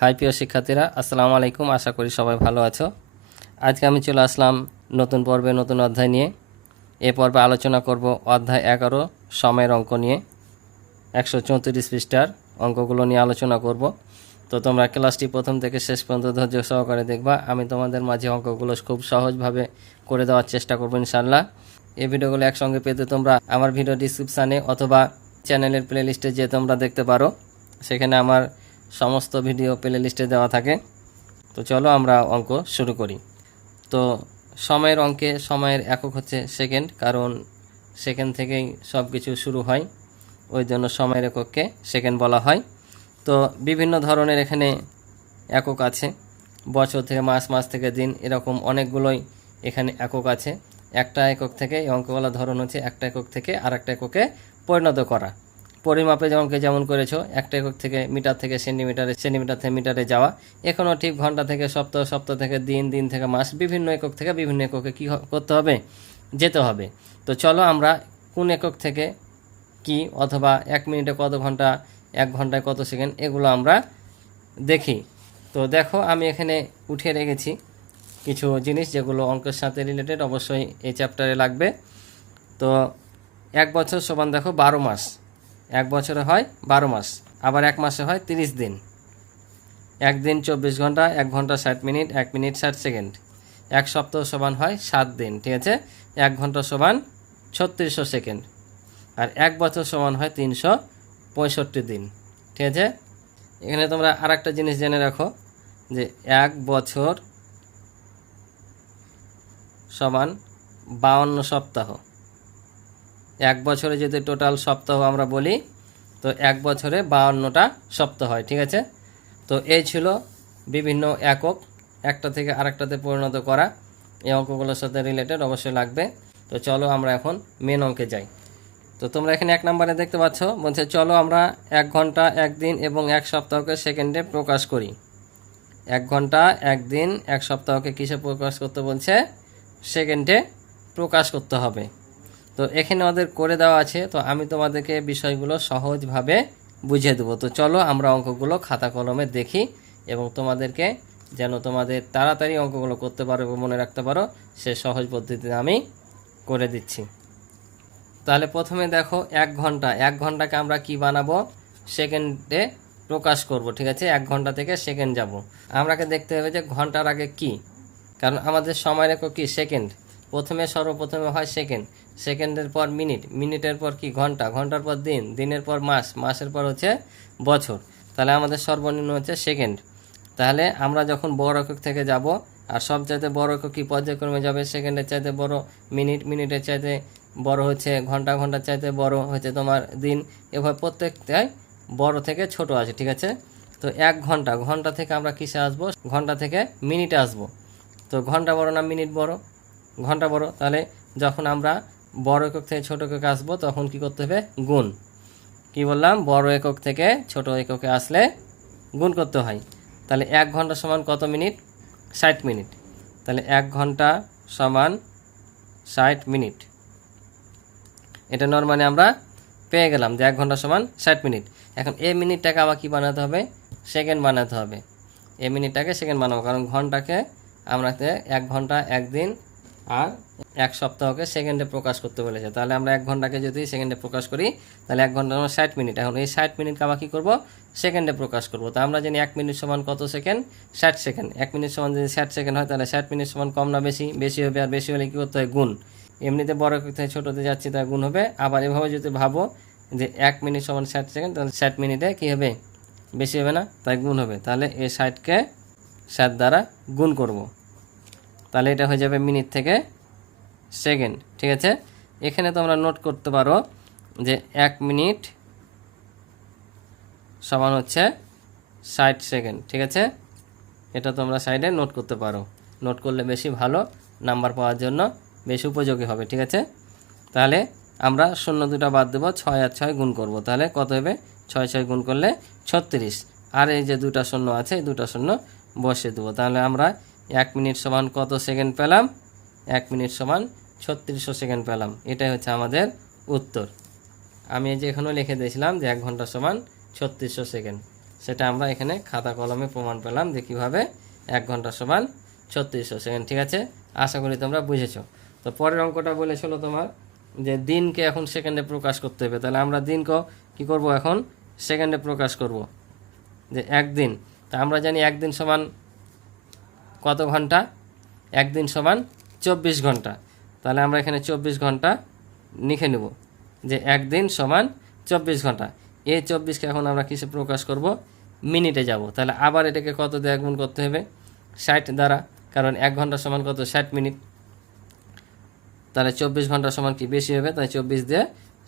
High, প্রিয় শিক্ষার্থীরা, আসসালামু আলাইকুম। আশা করি সবাই ভালো আছো। আজকে আমি চলে আসলাম নতুন পর্বে, নতুন অধ্যায় নিয়ে। এ পর্বে আলোচনা করব অধ্যায় এগারো, সময়ের অঙ্ক নিয়ে। একশো চৌত্রিশ পৃষ্ঠার অঙ্কগুলো নিয়ে আলোচনা করব। তো তোমরা ক্লাসটি প্রথম থেকে শেষ পর্যন্ত ধৈর্য সহকারে দেখবা। আমি তোমাদের মাঝে অঙ্কগুলো খুব সহজভাবে করে দেওয়ার চেষ্টা করব ইনশাল্লাহ এই ভিডিওগুলো একসঙ্গে পেতে তোমরা আমার ভিডিও ডিসক্রিপশানে অথবা চ্যানেলের প্লেলিস্টে যে তোমরা দেখতে পারো। সেখানে আমার সমস্ত ভিডিও প্লে লিস্টে দেওয়া থাকে। তো চলো আমরা অঙ্ক শুরু করি। তো সময়ের অঙ্কে সময়ের একক হচ্ছে সেকেন্ড কারণ সেকেন্ড থেকেই সব কিছু শুরু হয়। ওই জন্য সময়ের একককে সেকেন্ড বলা হয়। তো বিভিন্ন ধরনের এখানে একক আছে। বছর থেকে মাস মাস থেকে দিন এরকম অনেকগুলোই এখানে একক আছে। একটা একক থেকে এই অঙ্কগুলো ধরন হচ্ছে একটা একক থেকে আর একটা এককে পরিণত করা। পরিমাপে যেমনকে যেমন করেছ, একটা একক থেকে মিটার থেকে সেন্টিমিটারে, সেন্টিমিটার থেকে মিটারে যাওয়া। এখনও ঠিক ঘণ্টা থেকে সপ্তাহ সপ্তাহ থেকে দিন দিন থেকে মাস, বিভিন্ন একক থেকে বিভিন্ন এককে কী করতে হবে? যেতে হবে। তো চলো আমরা কোন একক থেকে কি অথবা এক মিনিটে কত ঘণ্টা, এক ঘন্টায় কত সেকেন্ড, এগুলো আমরা দেখি। তো দেখো, আমি এখানে উঠিয়ে রেখেছি কিছু জিনিস যেগুলো অঙ্কের সাথে রিলেটেড অবশ্যই এই চ্যাপ্টারে লাগবে। তো এক বছর সমান দেখো বারো মাস। এক বছরে হয় বারো মাস, আবার এক মাসে হয় তিরিশ দিন। এক দিন চব্বিশ ঘণ্টা, এক ঘণ্টা ষাট মিনিট, এক মিনিট ষাট সেকেন্ড। এক সপ্তাহ সমান হয় সাত দিন, ঠিক আছে? এক ঘণ্টা সমান ছত্রিশশো সেকেন্ড। আর এক বছর সমান হয় তিনশো পঁয়ষট্টি দিন, ঠিক আছে? এখানে তোমরা আর একটা জিনিস জেনে রাখো, যে এক বছর সমান বাউন্ন সপ্তাহ। এক বছরে যদি টোটাল সপ্তাহ আমরা বলি, তো এক বছরে বাউন্নটা সপ্তাহ হয়, ঠিক আছে? তো এই ছিল বিভিন্ন একক, একটা থেকে আরেকটাতে পরিণত করা। এই অঙ্কগুলোর সাথে রিলেটেড অবশ্যই লাগবে। তো চলো আমরা এখন মেন অঙ্কে যাই। তো তোমরা এখানে এক নম্বরে দেখতে পাচ্ছ, বলছে চলো আমরা এক ঘণ্টা একদিন এবং এক সপ্তাহকে সেকেন্ডে প্রকাশ করি। এক ঘণ্টা একদিন এক সপ্তাহকে কিসে প্রকাশ করতে বলছে? সেকেন্ডে প্রকাশ করতে হবে। তো এখানে আমাদের করে দেওয়া আছে, তো আমি তোমাদেরকে বিষয়গুলো সহজভাবে বুঝিয়ে দেবো। তো চলো আমরা অঙ্কগুলো খাতা কলমে দেখি এবং তোমাদেরকে যেন তোমাদের তাড়াতাড়ি অঙ্কগুলো করতে পারো এবং মনে রাখতে পারো, সে সহজ পদ্ধতিতে আমি করে দিচ্ছি। তাহলে প্রথমে দেখো এক ঘণ্টা, এক ঘন্টাকে আমরা কি বানাবো? সেকেন্ডে প্রকাশ করব, ঠিক আছে? এক ঘণ্টা থেকে সেকেন্ড যাব। আমরাকে দেখতে হবে যে ঘণ্টার আগে কি, কারণ আমাদের সময় রেখো কি? সেকেন্ড। প্রথমে সর্বপ্রথমে হয় সেকেন্ড। সেকেন্ডের পর মিনিট, মিনিটের পর কি ঘণ্টা, ঘণ্টার পর দিন, দিনের পর মাস, মাসের পর হচ্ছে বছর। তাহলে আমাদের সর্বনিম্ন হচ্ছে সেকেন্ড। তাহলে আমরা যখন বড় একক থেকে যাব, আর সব চাইতে বড় একক কি পর্যায়ক্রমে যাবে? সেকেন্ডের চাইতে বড় মিনিট, মিনিটের চাইতে বড় হচ্ছে ঘণ্টা, ঘণ্টার চাইতে বড় হচ্ছে তোমার দিন। এভাবে প্রত্যেকটাই বড় থেকে ছোট আছে, ঠিক আছে? তো এক ঘণ্টা ঘণ্টা থেকে আমরা কিসে আসব? ঘণ্টা থেকে মিনিটে আসব। তো ঘণ্টা বড় না মিনিট বড়? ঘণ্টা বড়। তাহলে যখন আমরা বড় একক থেকে ছোট এককে আসব, তখন কি করতে হবে? গুণ। কি বললাম? বড় একক থেকে ছোট এককে আসলে গুণ করতে হয়। তাহলে এক ঘণ্টা সমান কত মিনিট? ষাট মিনিট। তাহলে এক ঘণ্টা সমান ষাট মিনিট। এটা নর্মালি আমরা পেয়ে গেলাম যে এক ঘণ্টা সমান ষাট মিনিট। এখন এই মিনিটটাকে আবার কী বানাতে হবে? সেকেন্ড বানাতে হবে। এই মিনিটটাকে সেকেন্ড বানাবো। কারণ ঘন্টাকে আমরা এক ঘণ্টা, একদিন আর এক সপ্তাহকে সেকেন্ডে প্রকাশ করতে বলেছে। তাহলে আমরা এক ঘন্টাকে যদি সেকেন্ডে প্রকাশ করি, তাহলে এক ঘণ্টা আমার ষাট মিনিট। এখন এই ষাট মিনিটকে আমরা কী করব? সেকেন্ডে প্রকাশ করব। তা আমরা জানি এক মিনিট সমান কত সেকেন্ড ষাট সেকেন্ড এক মিনিট সমান যদি ষাট সেকেন্ড হয়, তাহলে ষাট মিনিট সমান কম না বেশি? বেশি হবে, আর বেশি হলে কী করতে হয়? গুণ। এমনিতে বড় থেকে ছোটোতে যাচ্ছি তার গুণ হবে। আবার এভাবে যদি ভাবো যে এক মিনিট সমান ষাট সেকেন্ড তাহলে ষাট মিনিটে কী হবে? বেশি হবে না, তাই গুণ হবে। তাহলে এই ষাটকে ষাট দ্বারা গুণ করব। তাহলে এটা হয়ে যাবে মিনিট থেকে সেকেন্ড, ঠিক আছে? এখানে তোমরা নোট করতে পারো যে এক মিনিট সমান হচ্ছে ষাট সেকেন্ড, ঠিক আছে? এটা তোমরা সাইডে নোট করতে পারো। নোট করলে বেশি ভালো নাম্বার পাওয়ার জন্য বেশি উপযোগী হবে, ঠিক আছে? তাহলে আমরা শূন্য দুটা বাদ দেবো, ছয় আর ছয় গুণ করব। তাহলে কত হবে? ছয় ছয় গুণ করলে ছত্রিশ। আর এই যে দুটা শূন্য আছে, এই দুটা শূন্য বসিয়ে দেবো। তাহলে আমরা এক মিনিট সমান কত সেকেন্ড পেলাম? এক মিনিট সমান ছত্রিশশো সেকেন্ড পেলাম। এটাই হচ্ছে আমাদের উত্তর। আমি যে এখানেও লিখে দিয়েছিলাম যে এক ঘণ্টা সমান ছত্রিশশো সেকেন্ড। সেটা আমরা এখানে খাতা কলমে প্রমাণ পেলাম যে কীভাবে এক ঘণ্টা সমান ছত্রিশশো সেকেন্ড। ঠিক আছে? আশা করি তোমরা বুঝেছ। তো পরের অঙ্কটা বলেছিল তোমার যে দিনকে এখন সেকেন্ডে প্রকাশ করতে হবে। তাহলে আমরা দিনকে কি করব এখন? সেকেন্ডে প্রকাশ করব। যে একদিন। তা আমরা জানি একদিন সমান কত ঘণ্টা? একদিন সমান চব্বিশ ঘণ্টা। তাহলে আমরা এখানে চব্বিশ ঘণ্টা লিখে নেব যে একদিন সমান চব্বিশ ঘণ্টা। এই চব্বিশকে এখন আমরা কিসে প্রকাশ করব? মিনিটে যাব। তাহলে আবার এটাকে কত দিয়ে গুণ করতে হবে? ষাট দ্বারা। কারণ এক ঘণ্টা সমান কত? ষাট মিনিট। তাহলে চব্বিশ ঘণ্টা সমান কি? বেশি হবে। তাই চব্বিশ দিয়ে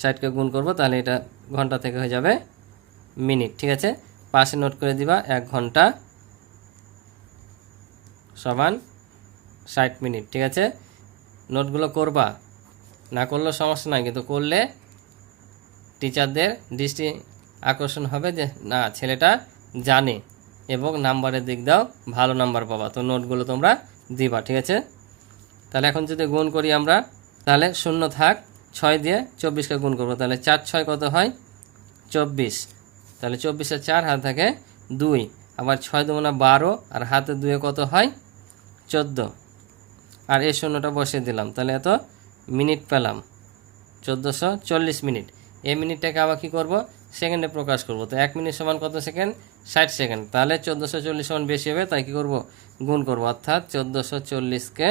ষাটকে গুণ করব। তাহলে এটা ঘণ্টা থেকে হয়ে যাবে মিনিট। ঠিক আছে? পাশে নোট করে দিবা, এক ঘণ্টা সমান ষাট মিনিট, ঠিক আছে? নোটগুলো করবা। না করলেও সমস্যা নাই, কিন্তু করলে টিচারদের দৃষ্টি আকর্ষণ হবে যে, না, ছেলেটা জানে এবং নাম্বারের দিক দাও ভালো নাম্বার পাবা। তো নোটগুলো তোমরা দিবা, ঠিক আছে? তাহলে এখন যদি গুণ করি আমরা, তাহলে শূন্য থাক, ছয় দিয়ে চব্বিশকে গুণ করব। তাহলে চার, ছয় কত হয়? চব্বিশ। তাহলে চব্বিশে চার, হাত থাকে দুই। আবার ছয় দু দুগুণা বারো, আর হাতে দুয়ে কত হয়? চোদ্দ। আর এই শূন্যটা বসিয়ে দিলাম, তাহলে এত মিনিট পেলাম। চোদ্দোশো চল্লিশ মিনিট। এই মিনিটটাকে আবার কী করব? সেকেন্ডে প্রকাশ করব। তো এক মিনিট সমান কত সেকেন্ড? ষাট সেকেন্ড। তাহলে চোদ্দোশো চল্লিশ সমান বেশি হবে, তাই কী করব? গুণ করব। অর্থাৎ চোদ্দোশো চল্লিশকে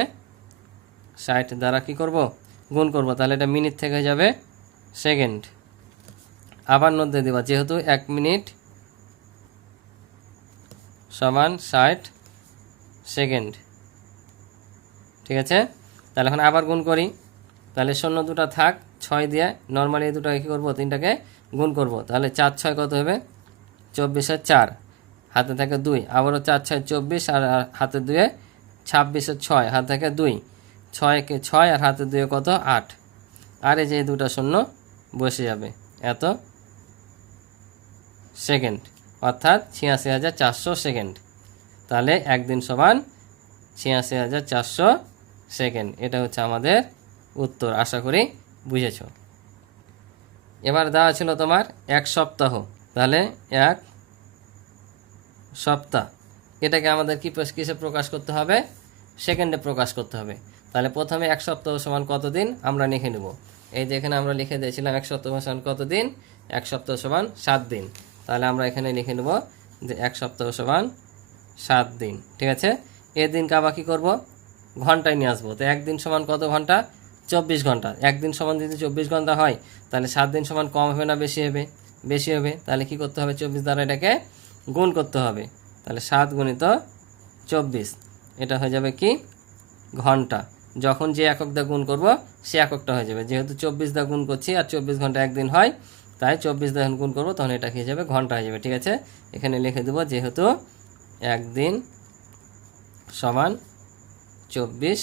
ষাট দ্বারা কি করব? গুণ করব। তাহলে এটা মিনিট থেকে যাবে সেকেন্ড। আবার মধ্যে দেবা, যেহেতু এক মিনিট সমান ষাট সেকেন্ড। ঠিক আছে? তাহলে এখন আবার গুণ করি। তাহলে শূন্য দুটো থাক, ছয় দিয়ে নর্মালি এই দুটো কী করব? তিনটাকে গুণ করব। তাহলে চার ছয় কত হবে? চব্বিশের চার। হাতে থাকে দুই। আবারও চার ছয় চব্বিশ আর হাতে দুয়ে ছাব্বিশের ছয়। হাতে থাকে দুই। ছয়কে ছয় আর হাতে দুয়ে কত? আট। আর এই যে দুটো শূন্য বসে যাবে। এত সেকেন্ড। অর্থাৎ ছিয়াশি হাজার চারশো সেকেন্ড। তাহলে একদিন সমান ছিয়াশি হাজার চারশো সেকেন্ড এটা হচ্ছে আমাদের উত্তর, আশা করি বুঝেছ। এবার দেওয়া ছিল তোমার এক সপ্তাহ, তাহলে এক সপ্তাহ। এটাকে আমাদের কি কিসে প্রকাশ করতে হবে? সেকেন্ডে প্রকাশ করতে হবে। তাহলে প্রথমে এক সপ্তাহ সমান কতদিন? আমরা লিখে নেব। এই যে এখানে আমরা লিখে দিয়েছিলাম এক সপ্তাহ সমান কতদিন? এক সপ্তাহ সমান সাত দিন। তাহলে আমরা এখানে লিখে নেব যে এক সপ্তাহ সমান সাত দিন, ঠিক আছে? এর দিনকে আবার কী করব? ঘন্টায় নিয়ে আসব। তো একদিন সমান কত ঘণ্টা? চব্বিশ ঘণ্টা। একদিন সমান যদি চব্বিশ ঘণ্টা হয়, তাহলে সাত দিন সমান কম হবে না, বেশি হবে? বেশি হবে। তাহলে কি করতে হবে? চব্বিশ দ্বারা এটাকে গুণ করতে হবে। তাহলে সাত গুণিত চব্বিশ। এটা হয়ে যাবে কি? ঘণ্টা। যখন যে একক দা গুণ করব, সে এককটা হয়ে যাবে। যেহেতু চব্বিশ দা গুণ করছি আর চব্বিশ ঘণ্টা একদিন হয়, তাই চব্বিশ দা গুণ করব, তখন এটা হয়ে যাবে ঘণ্টা হয়ে যাবে। ঠিক আছে? এখানে লিখে দেবো, যেহেতু একদিন সমান চব্বিশ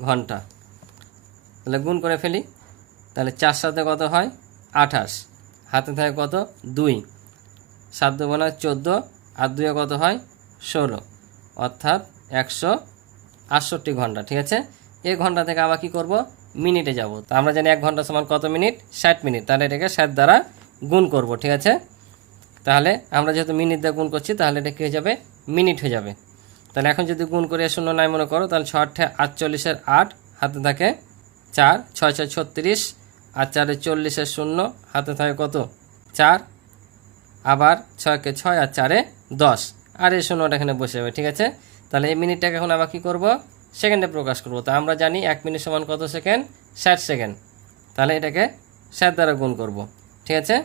ঘণ্টা। তাহলে গুণ করে ফেলি, তাহলে চার সাথে কত হয়? আঠাশ। হাতে থাকে কত? দুই। সাত দু বলা চোদ্দ, আর দুয়ে কত হয়? ষোলো। অর্থাৎ একশো আটষট্টি ঘণ্টা, ঠিক আছে? এই ঘণ্টা থেকে আবার কি করব? মিনিটে যাব। তো আমরা জানি এক ঘণ্টা সমান কত মিনিট? ষাট মিনিট। তাহলে এটাকে ষাট দ্বারা গুণ করব, ঠিক আছে? তাহলে আমরা যেহেতু মিনিট দিয়ে গুণ করছি, তাহলে এটা কী হয়ে যাবে? মিনিট হয়ে যাবে। তাহলে এখন যদি গুণ করে শূন্য নাই মনে করো, তাহলে ছ আটে আটচল্লিশের আট, হাতে থাকে চার, ছয় ছয় ছত্রিশ, আর চারে চল্লিশের শূন্য, হাতে থাকে কত? চার, আবার ছয়কে ছয় আর চারে দশ। আর এই শূন্যটা এখানে বসে যাবে, ঠিক আছে? তাহলে এই মিনিটটাকে এখন আবার কী করব? সেকেন্ডে প্রকাশ করব। তো আমরা জানি এক মিনিট সমান কত সেকেন্ড? ষাট সেকেন্ড। তাহলে এটাকে ষাট দ্বারা গুণ করব, ঠিক আছে?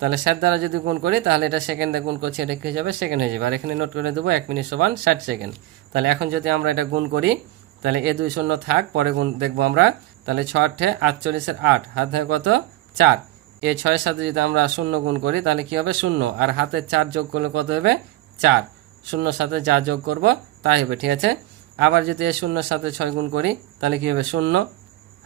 তাহলে ষাট দ্বারা যদি গুণ করি, তাহলে এটা সেকেন্ডে গুণ করছি, এটা কী হয়ে যাবে? সেকেন্ড হয়ে যাবে। আর এখানে নোট করে দেবো এক মিনিট সমান ষাট সেকেন্ড তাহলে এখন যদি আমরা এটা গুণ করি, তাহলে এ দুই শূন্য থাক, পরে গুণ দেখব আমরা। তাহলে ছ আটে আটচল্লিশের আট, হাত কত? চার। এই ছয়ের সাথে যদি আমরা শূন্য গুণ করি, তাহলে কী হবে? শূন্য। আর হাতে চার যোগ করলে কত হবে? চার। শূন্যর সাথে যা যোগ করব, তাই হবে, ঠিক আছে? আবার যদি এই শূন্যর সাথে ছয় গুণ করি, তাহলে কী হবে? শূন্য।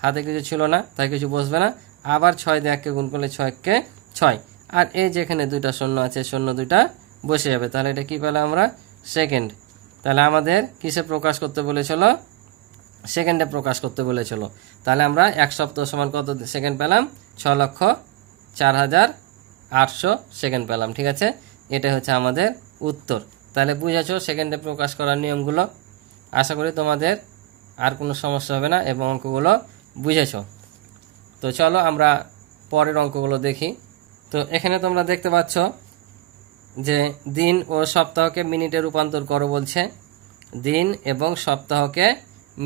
হাতে কিছু ছিল না, তাই কিছু বসবে না। আবার ছয় দিয়ে এককে গুণ করলে ছয় ছয়কে ছয়। আর এই যেখানে দুইটা শূন্য আছে শূন্য দুইটা বসে যাবে। তাহলে এটা কী পেলাম আমরা? সেকেন্ড তাহলে আমাদের কিসে প্রকাশ করতে বলেছিল? সেকেন্ডে প্রকাশ করতে বলেছিল। তাহলে আমরা এক সপ্তাহ সমান কত সেকেন্ড পেলাম? ছ লক্ষ চার হাজার আটশো সেকেন্ড পেলাম, ঠিক আছে? এটা হচ্ছে আমাদের উত্তর। তাহলে বুঝেছ সেকেন্ডে প্রকাশ করার নিয়মগুলো? আশা করি তোমাদের আর কোনো সমস্যা হবে না এবং অঙ্কগুলো বুঝেছ। তো চলো আমরা পরের অঙ্কগুলো দেখি। তো এখানে তোমরা দেখতে পাচ্ছ যে দিন ও সপ্তাহকে মিনিটে রূপান্তর করো বলছে। দিন এবং সপ্তাহকে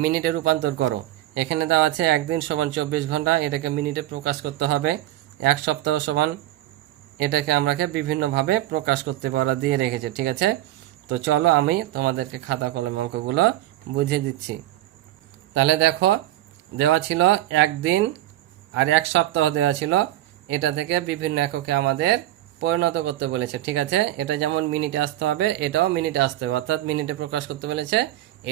মিনিটে রূপান্তর করো। এখানে দেওয়া আছে একদিন সমান চব্বিশ ঘণ্টা, এটাকে মিনিটে প্রকাশ করতে হবে। এক সপ্তাহ সমান এটাকে আমরাকে বিভিন্নভাবে প্রকাশ করতে পারা দিয়ে রেখেছে, ঠিক আছে? তো চলো আমি তোমাদেরকে খাতা কলম অঙ্কগুলো বুঝিয়ে দিচ্ছি। তাহলে দেখো, দেওয়া ছিল একদিন আর এক সপ্তাহ দেওয়া ছিল এটা থেকে বিভিন্ন এককে আমাদের পরিণত করতে বলেছে, ঠিক আছে? এটা যেমন মিনিটে আসতে হবে, এটাও মিনিটে আসতে হবে। অর্থাৎ মিনিটে প্রকাশ করতে বলেছে,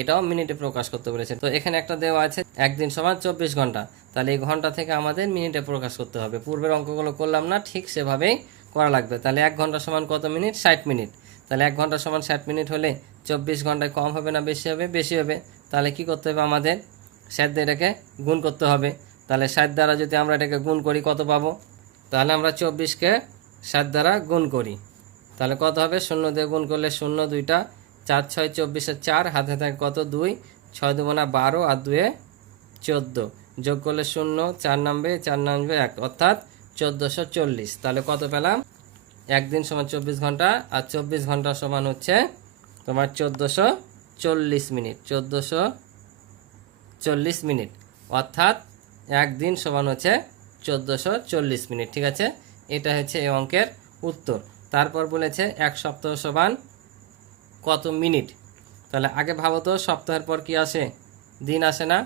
এটাও মিনিটে প্রকাশ করতে বলেছে। তো এখানে একটা দেওয়া আছে, একদিন সমান চব্বিশ ঘণ্টা। তাহলে এই ঘণ্টা থেকে আমাদের মিনিটে প্রকাশ করতে হবে। পূর্বের অঙ্কগুলো করলাম না, ঠিক সেভাবেই করা লাগবে। তাহলে এক ঘণ্টা সমান কত মিনিট? ষাট মিনিট। তাহলে এক ঘণ্টা সমান ষাট মিনিট হলে চব্বিশ ঘন্টায় কম হবে না, বেশি হবে? বেশি হবে। তাহলে কি করতে হবে আমাদের? ষাট দিয়ে এটাকে গুণ করতে হবে। তাহলে ষাট দ্বারা যদি আমরা এটাকে গুণ করি, কত পাবো? তাহলে আমরা চব্বিশকে ষাট দ্বারা গুণ করি। তাহলে কত হবে? শূন্য দিয়ে গুণ করলে শূন্য, দুইটা, চার, ছয়, চব্বিশে চার, হাতে থাকে কত? দুই, ছয় দুবনা বারো, আর দুয়ে চোদ্দ। যোগ করলে শূন্য, চার নামবে চার নামবে এক, অর্থাৎ চোদ্দোশো চল্লিশ। তাহলে কত পেলাম? একদিন সমান চব্বিশ ঘণ্টা, আর চব্বিশ ঘণ্টা সমান হচ্ছে তোমার চোদ্দোশো চল্লিশ মিনিট, চোদ্দোশো চল্লিশ মিনিট। অর্থাৎ একদিন সমান হচ্ছে চোদ্দোশো চল্লিশ মিনিট, ঠিক আছে? এটা হচ্ছে এই অঙ্কের উত্তর। তারপর বলেছে এক সপ্তাহ সমান কত মিনিট? তাহলে আগে ভাবো তো, সপ্তাহের পর কি আসে? দিন আসে না।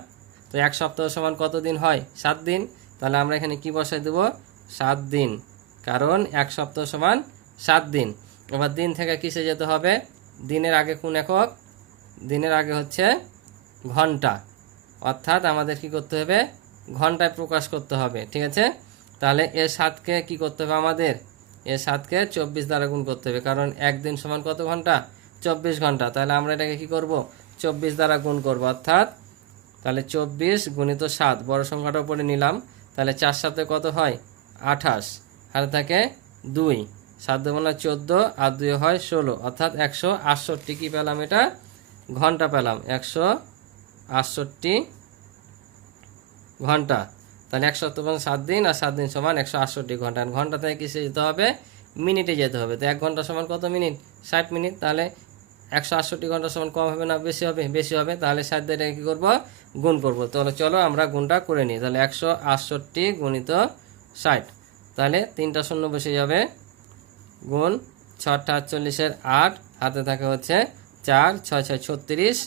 তো এক সপ্তাহ সমান কত দিন হয়? সাত দিন। তাহলে আমরা এখানে কি বসাই দেবো? সাত দিন। কারণ এক সপ্তাহ সমান সাত দিন। এবার দিন থেকে কিসে যেতে হবে? দিনের আগে কোন একক? দিনের আগে হচ্ছে ঘণ্টা। অর্থাৎ আমাদের কি করতে হবে? ঘন্টায় প্রকাশ করতে হবে, ঠিক আছে? তাহলে এ সাতকে কি করতে হবে আমাদের? এ সাতকে চব্বিশ দ্বারা গুণ করতে হবে, কারণ একদিন সমান কত ঘণ্টা? চব্বিশ ঘণ্টা। তাহলে আমরা এটাকে কি করব? চব্বিশ দ্বারা গুণ করব, অর্থাৎ তাহলে চব্বিশ গুণিত সাত, বড় সংখ্যাটা উপরে নিলাম। তাহলে চার সাথে কত হয়? আঠাশ। আর থাকে দুই। সাত দুগুণা চোদ্দ, আর দুই হয় ষোলো। অর্থাৎ একশো আটষট্টি কী পেলাম এটা? ঘণ্টা পেলাম। একশো আটষট্টি ঘণ্টা। তাহলে এক সপ্তাহ মানে সাত দিন আর সাত দিন সমান একশো আটষট্টি ঘণ্টা। ঘণ্টা থেকে কিসে যেতে হবে? মিনিটে যেতে হবে। তো এক ঘণ্টা সমান কত মিনিট? ষাট মিনিট। তাহলে একশো আটষট্টি ঘণ্টা সমান কম হবে না? বেশি হবে? বেশি হবে। তাহলে ষাট দিয়ে কী করব? গুণ করব। তাহলে চলো আমরা গুণটা করে নিই। তাহলে একশো আটষট্টি গুণিত ষাট। তাহলে তিনটা শূন্য বসে যাবে। গুণ ছটা আটচল্লিশের আট। হাতে থাকে হচ্ছে চার। ছয় ছয়, ছত্রিশ।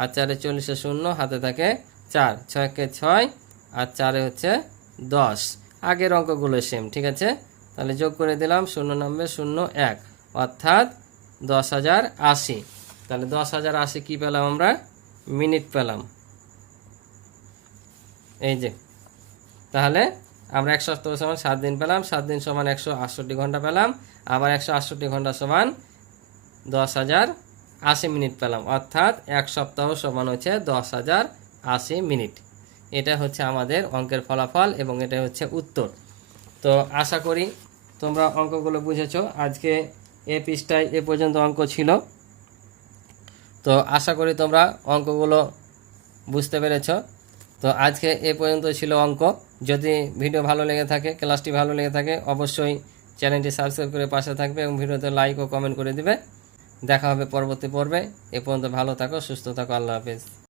আর চারে চল্লিশে শূন্য। হাতে থাকে চার। ছয়কে ছয় আর চারে হচ্ছে দশ। আগের অঙ্কগুলো সেম ঠিক আছে? তাহলে যোগ করে দিলাম, শূন্য নামবে শূন্য এক। অর্থাৎ দশ হাজার আশি। তাহলে দশ হাজার আশি কী পেলাম আমরা? মিনিট পেলাম। এই যে। তাহলে আমরা এক সপ্তাহ সমান সাত দিন পেলাম, সাত দিন সমান একশো আটষট্টি ঘণ্টা পেলাম, আবার একশো আটষট্টি ঘণ্টা সমান দশ হাজার আশি মিনিট পেলাম। অর্থাৎ এক সপ্তাহ সমান হচ্ছে দশ হাজার আশি মিনিট। এটা হচ্ছে আমাদের অঙ্কের ফলাফল এবং এটা হচ্ছে উত্তর। তো আশা করি তোমরা অঙ্কগুলো বুঝেছ। আজকে এ পৃষ্ঠায় এ পর্যন্ত অঙ্ক ছিল। তো আশা করি তোমরা অঙ্কগুলো বুঝতে পেরেছ। তো আজকে এ পর্যন্ত ছিল অঙ্ক। যদি ভিডিও ভালো লেগে থাকে, ক্লাসটি ভালো লেগে থাকে, অবশ্যই চ্যানেলটি সাবস্ক্রাইব করে পাশে থাকবে এবং ভিডিওতে লাইক ও কমেন্ট করে দিবে। দেখা হবে পরবর্তী পর্বে। এ পর্যন্ত ভালো থাকো, সুস্থ থাকো, আল্লাহ হাফেজ।